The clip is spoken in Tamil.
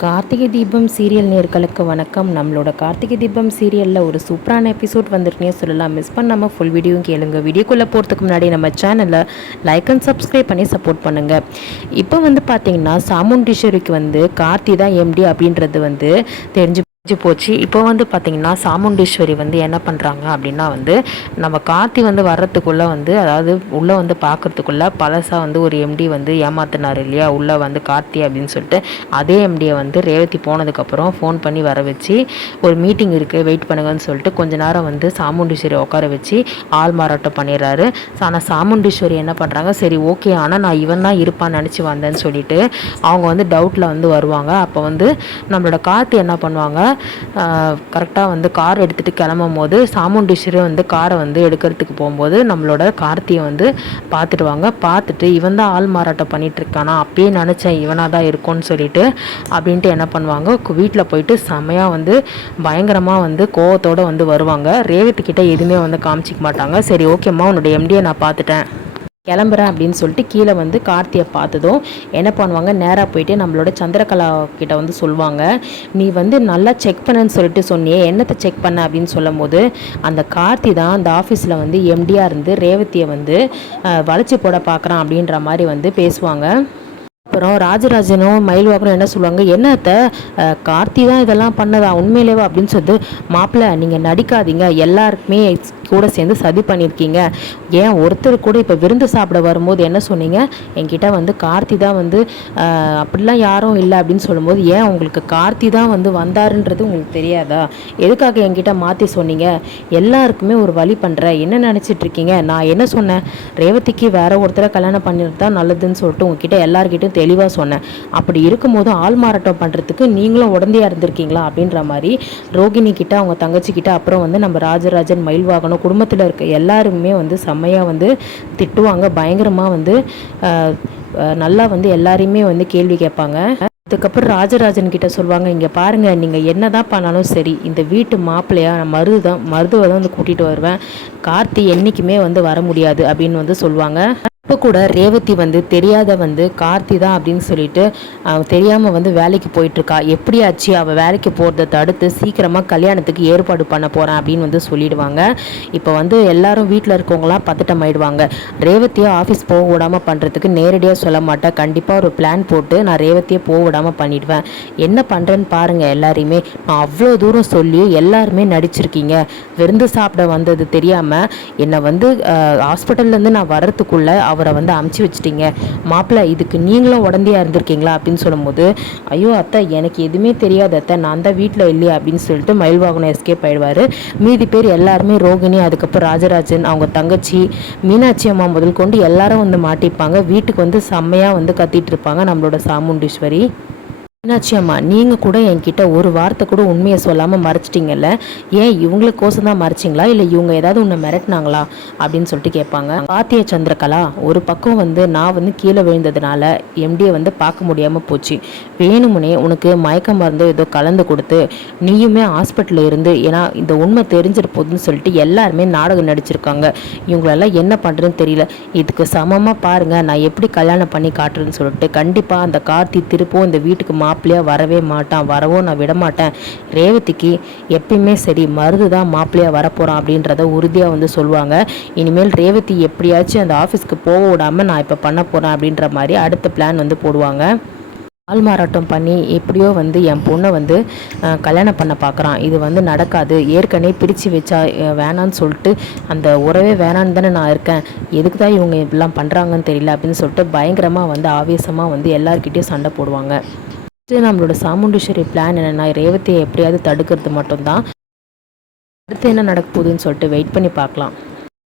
கார்த்திகை தீபம் சீரியல் நேர்களுக்கு வணக்கம். நம்மளோட கார்த்திகை தீபம் சீரியலில் ஒரு சூப்பரான எபிசோட் வந்துருக்கே சொல்லலாம். மிஸ் பண்ணாமல் ஃபுல் வீடியோவும் கேளுங்க. வீடியோக்குள்ளே போகிறதுக்கு முன்னாடி நம்ம சேனலை லைக் அண்ட் சப்ஸ்கிரைப் பண்ணி சப்போர்ட் பண்ணுங்கள். இப்போ பார்த்தீங்கன்னா சாமுண்டீஸ்வரிக்கு கார்த்தி தான் எம்டி அப்படின்றது தெரிஞ்சு போச்சு. இப்போ பார்த்திங்கன்னா சாமுண்டீஸ்வரி என்ன பண்ணுறாங்க அப்படின்னா நம்ம கார்த்தி வர்றதுக்குள்ளே அதாவது உள்ளே பார்க்குறதுக்குள்ளே பழசாக ஒரு எம்டி ஏமாத்தினார் இல்லையா, உள்ளே கார்த்தி அப்படின்னு சொல்லிட்டு அதே எம்டியை ரேவதி போனதுக்கப்புறம் ஃபோன் பண்ணி வர வச்சு ஒரு மீட்டிங் இருக்குது வெயிட் பண்ணுங்கன்னு சொல்லிட்டு கொஞ்ச நேரம் சாமுண்டீஸ்வரி உட்கார வச்சு ஆள் மாறாட்டம் பண்ணிடுறாரு. ஆனால் சாமுண்டீஸ்வரி என்ன பண்ணுறாங்க, சரி ஓகே ஆனால் நான் இவன் தான் இருப்பான்னு நினச்சி வந்தேன்னு சொல்லிட்டு அவங்க டவுட்டில் வருவாங்க. அப்போ நம்மளோட கார்த்தி என்ன பண்ணுவாங்க, கரெக்டாக கார் எடுத்துகிட்டு கிளம்பும் போது சாமுண்டீஸ்வரி காரை எடுக்கிறதுக்கு போகும்போது நம்மளோட கார்த்தியை பார்த்துடுவாங்க. பார்த்துட்டு இவன் தான் ஆள் மாறாட்டம் பண்ணிகிட்ருக்கானா, அப்பயே நினச்சேன் இவனாக தான் இருக்கும்னு சொல்லிட்டு அப்படின்ட்டு என்ன பண்ணுவாங்க, வீட்டில் போயிட்டு செம்மையாக பயங்கரமாக கோவத்தோடு வருவாங்க. ரேவதிக்கிட்ட எதுவுமே காமிச்சிக்க மாட்டாங்க. சரி ஓகேம்மா உன்னோட எம்டியை நான் பார்த்துட்டேன் கிளம்புறேன் அப்படின்னு சொல்லிட்டு கீழே கார்த்தியை பார்த்ததும் என்ன பண்ணுவாங்க, நேராக போயிட்டு நம்மளோட சந்திரகலா கிட்ட சொல்லுவாங்க, நீ நல்லா செக் பண்ணன்னு சொல்லிட்டு சொன்னியே, என்னத்தை செக் பண்ண அப்படின்னு சொல்லும் போது அந்த கார்த்தி தான் அந்த ஆஃபீஸில் எம்டியாக இருந்து ரேவதியை வளைச்சி போட பார்க்குறான் அப்படின்ற மாதிரி பேசுவாங்க. அப்புறம் ராஜராஜனும் மயில்வாகனும் என்ன சொல்லுவாங்க, என்னத்தை கார்த்தி தான் இதெல்லாம் பண்ணதா உண்மையிலேவா அப்படின்னு சொல்லிட்டு, மாப்பிள்ளை நீங்கள் நடிக்காதீங்க, எல்லாருக்குமே கூட சேர்ந்து சதி பண்ணியிருக்கீங்க, ஏன் ஒருத்தர் கூட இப்போ விருந்து சாப்பிட வரும்போது என்ன சொன்னீங்க, என்கிட்ட கார்த்தி தான் அப்படிலாம் யாரும் இல்லை அப்படின்னு சொல்லும்போது, ஏன் உங்களுக்கு கார்த்தி தான் வந்தாருன்றது உங்களுக்கு தெரியாதா, எதுக்காக என்கிட்ட மாற்றி சொன்னீங்க, எல்லாருக்குமே ஒரு வழி பண்ணுற என்ன நினச்சிட்ருக்கீங்க, நான் என்ன சொன்னேன், ரேவதிக்கு வேற ஒருத்தரை கல்யாணம் பண்ணிட்டு தான் நல்லதுன்னு சொல்லிட்டு உங்ககிட்ட எல்லார்கிட்டையும் தெளிவாக சொன்னேன், அப்படி இருக்கும்போது ஆள் மாறாட்டம் பண்ணுறதுக்கு நீங்களும் உடந்தையாக இருந்திருக்கீங்களா அப்படின்ற மாதிரி ரோகிணி கிட்ட அவங்க தங்கச்சிக்கிட்ட அப்புறம் நம்ம ராஜராஜன் மயில்வாகனம் குடும்பத்தில் இருக்க எல்லாருமே செம்மையாக திட்டுவாங்க. பயங்கரமாக நல்லா எல்லாரையுமே கேள்வி கேட்பாங்க. அதுக்கப்புறம் ராஜராஜன் கிட்ட சொல்லுவாங்க, இங்கே பாருங்கள் நீங்கள் என்ன தான் பண்ணாலும் சரி இந்த வீட்டு மாப்பிள்ளையா நான் மருதுவை தான் கூட்டிகிட்டு வருவேன், கார்த்தி என்றைக்குமே வர முடியாது அப்படின்னு சொல்லுவாங்க. இப்போ கூட ரேவதி தெரியாத கார்த்தி தான் அப்படின்னு சொல்லிட்டு தெரியாமல் வேலைக்கு போயிட்டுருக்கா, எப்படியாச்சு அவள் வேலைக்கு போகிறத தடுத்து சீக்கிரமாக கல்யாணத்துக்கு ஏற்பாடு பண்ண போகிறேன் அப்படின்னு சொல்லிடுவாங்க. இப்போ எல்லாரும் வீட்டில் இருக்கவங்களாம் பதட்டமாயிடுவாங்க. ரேவதியை ஆஃபீஸ் போக விடாமல் பண்ணுறதுக்கு நேரடியாக சொல்ல மாட்டேன், கண்டிப்பாக ஒரு பிளான் போட்டு நான் ரேவதியை போக விடாமல் பண்ணிடுவேன், என்ன பண்ணுறேன்னு பாருங்கள் எல்லாரையுமே, நான் அவ்வளோ தூரம் சொல்லி எல்லாருமே நடிச்சிருக்கீங்க, விருந்து சாப்பிட வந்தது தெரியாமல் என்னை ஹாஸ்பிட்டல்லேருந்து நான் வர்றதுக்குள்ளே அவரை அமுச்சு வச்சிட்டீங்க, மாப்பிள்ளை இதுக்கு நீங்களும் உடந்தையாக இருந்திருக்கீங்களா அப்படின்னு சொல்லும்போது, ஐயோ அத்தை எனக்கு எதுவுமே தெரியாது அத்தை, நான் தான் வீட்டில் இல்லையா அப்படின்னு சொல்லிட்டு மயில்வாகனம் எஸ்கேப் ஆயிடுவார். மீதி பேர் எல்லாருமே ரோகிணி அதுக்கப்புறம் ராஜராஜன் அவங்க தங்கச்சி மீனாட்சி அம்மா முதல் கொண்டு எல்லாரும் மாட்டிப்பாங்க. வீட்டுக்கு செம்மையாக கத்திட்டு இருப்பாங்க நம்மளோட சாமுண்டீஸ்வரி. மீனாட்சி அம்மா நீங்கள் கூட என்கிட்ட ஒரு வார்த்தை கூட உண்மையை சொல்லாமல் மறைச்சிட்டிங்கல்ல, ஏன் இவங்களுக்கோசம் தான் மறைச்சிங்களா இல்லை இவங்க ஏதாவது உன்னை மிரட்டினாங்களா அப்படின்னு சொல்லிட்டு கேட்பாங்க. பாத்திய சந்திரகலா ஒரு பக்கம் நான் கீழே விழுந்ததுனால எம்டியை பார்க்க முடியாமல் போச்சு, வேணுமுனே உனக்கு மயக்க மருந்து ஏதோ கலந்து கொடுத்து நீயுமே ஹாஸ்பிட்டலில் இருந்து, ஏன்னா இந்த உண்மை தெரிஞ்சிட்டு போகுதுன்னு சொல்லிட்டு எல்லாருமே நாடகம் நடிச்சிருக்காங்க, இவங்களெல்லாம் என்ன பண்ணுறதுன்னு தெரியல, இதுக்கு சமமாக பாருங்கள் நான் எப்படி கல்யாணம் பண்ணி காட்டுறேன்னு சொல்லிட்டு கண்டிப்பாக அந்த கார்த்தி திருப்பவும் இந்த வீட்டுக்கு மாப்பிள்ளையாக வரவே மாட்டான், வரவோ நான் விட மாட்டேன், ரேவதிக்கு எப்பயுமே சரி மருது தான் மாப்பிள்ளையாக வரப்போகிறான் அப்படின்றத உறுதியாக சொல்லுவாங்க. இனிமேல் ரேவதி எப்படியாச்சும் அந்த ஆஃபீஸ்க்கு போக விடாமல் நான் இப்போ பண்ண போகிறேன் அப்படின்ற மாதிரி அடுத்த பிளான் போடுவாங்க. ஆள் மாறாட்டம் பண்ணி எப்படியோ என் பொண்ணை கல்யாணம் பண்ண பார்க்குறான், இது நடக்காது, ஏற்கனவே பிரித்து வச்சா வேணான்னு சொல்லிட்டு அந்த உறவே வேணான்னு தானே நான் இருக்கேன், எதுக்கு தான் இவங்க இப்படிலாம் பண்ணுறாங்கன்னு தெரியல அப்படின்னு சொல்லிட்டு பயங்கரமாக ஆவேசமாக எல்லார்கிட்டையும் சண்டை போடுவாங்க. நம்மளோட சாமுண்டீஸ்வரி பிளான் என்னென்னா ரேவதியை எப்படியாவது தடுக்கிறது மட்டும்தான். அடுத்து என்ன நடக்க போகுதுன்னு சொல்லிட்டு வெயிட் பண்ணி பார்க்கலாம்.